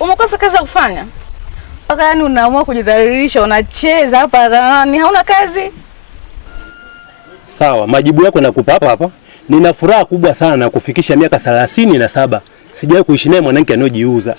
Umekosa kazi ya kufanya? Mpaka yani unaamua kujidhalilisha, unacheza hapa hadharani, hauna kazi? Sawa, majibu yako nakupa hapa hapa. Nina furaha kubwa sana na kufikisha miaka 37. Sijawahi kuishi naye mwanamke anayejiuza.